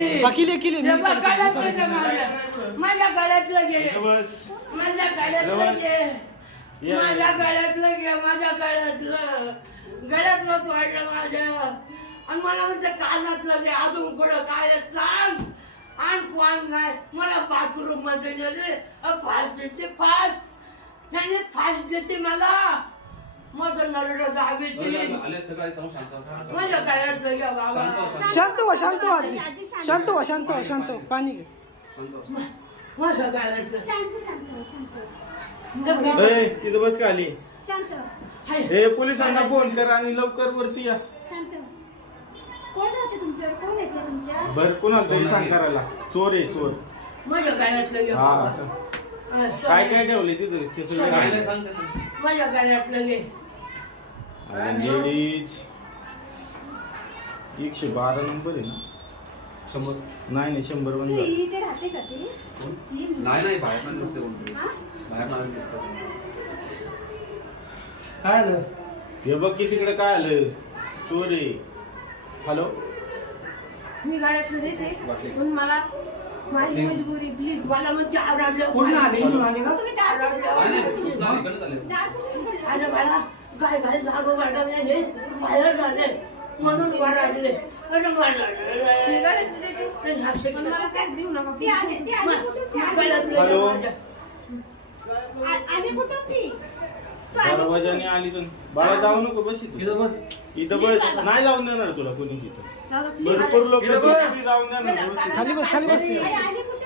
हे मी माझ्या. गळ्यातलं घे. माझ्या गळ्यातलं. घे. माझ्या गळ्यातलं घे माझ्या गळ्यातलं. गळ्यातलं तोडलं माझ्या. आणि मला म्हणजे कानातलं घे. अजून कुठं काय सांग. आणि कोण नाही. मला बाथरूममध्ये गेले फास देते फास. त्याने फास देते मला. माझं नरड जावे शांत व्हा. माझ्या बाबा. शांत व्हा शांत व्हा आजी. शांत व्हा शांत व्हा शांत व्हा. पाणी घे. शांत व्हा. माझ्या गळ्यातलं शांत शांत शांत ए, तिथं बस का आली शांत. हे पोलिसांना फोन कर आणि लवकर वरती या. शांत कोण राहते तुमच्यावर? कोण येते तुमच्या? बर कोणाला तरी सांग करायला. चोर आहे चोर. माझ्या हा बाबा. असं. हा, काय काय ठेवले तिथं? ते सगळं काय. माझ्या आणि लेडीज एकशे बारा नंबर आहे ना? शंभर. नाही नाही शंभर ती बंद इथे राहते का ती? ती नाही नाही बाहेर पण दिसते कोणतरी. हा? बाहेर नाही दिसतात. काय आलं? ते बघ की तिकडे काय आलं. चोर आहे. हॅलो मी गाड्यातलं देते. पण मला माझी मजबुरी प्लीज मला म्हणजे आवडलं पूर्ण आले? इथून आले का? तुम्ही दार. दार दारू हे मागं म्हणजे वयस्कर महिलेवरती हल्ला मला केला म्हणजे कुठं काय आहे सांग वयस्कर आणि महिलेवरती दे. हल्ला केलेला आहे एका लेडीजने माळुंगे राम मंदिराच्या इथे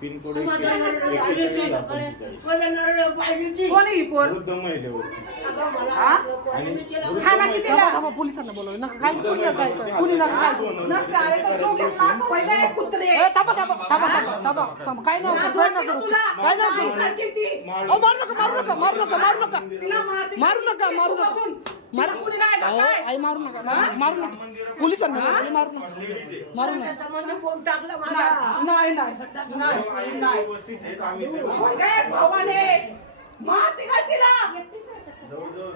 वृद्ध हा पोलिसांना बोलवलं. नका काय वृद्ध कुणी नका नका नसतं, अरे जो घेतला. पहिला एक कुत्रे. ए, थांबा थांबा थांबा थांबा थांबा थांबा. काय काय. काय अहो, मारू नका मारू नका मारू नका मारू नका. मारू नका मारू नका. मारू. काय? आई मारू नका. मारू- नका. पोलिसांना मारू नका. मारू नका. फोन टाकला नाही नाही नाही. भावाने मारते तिला? जवळजवळ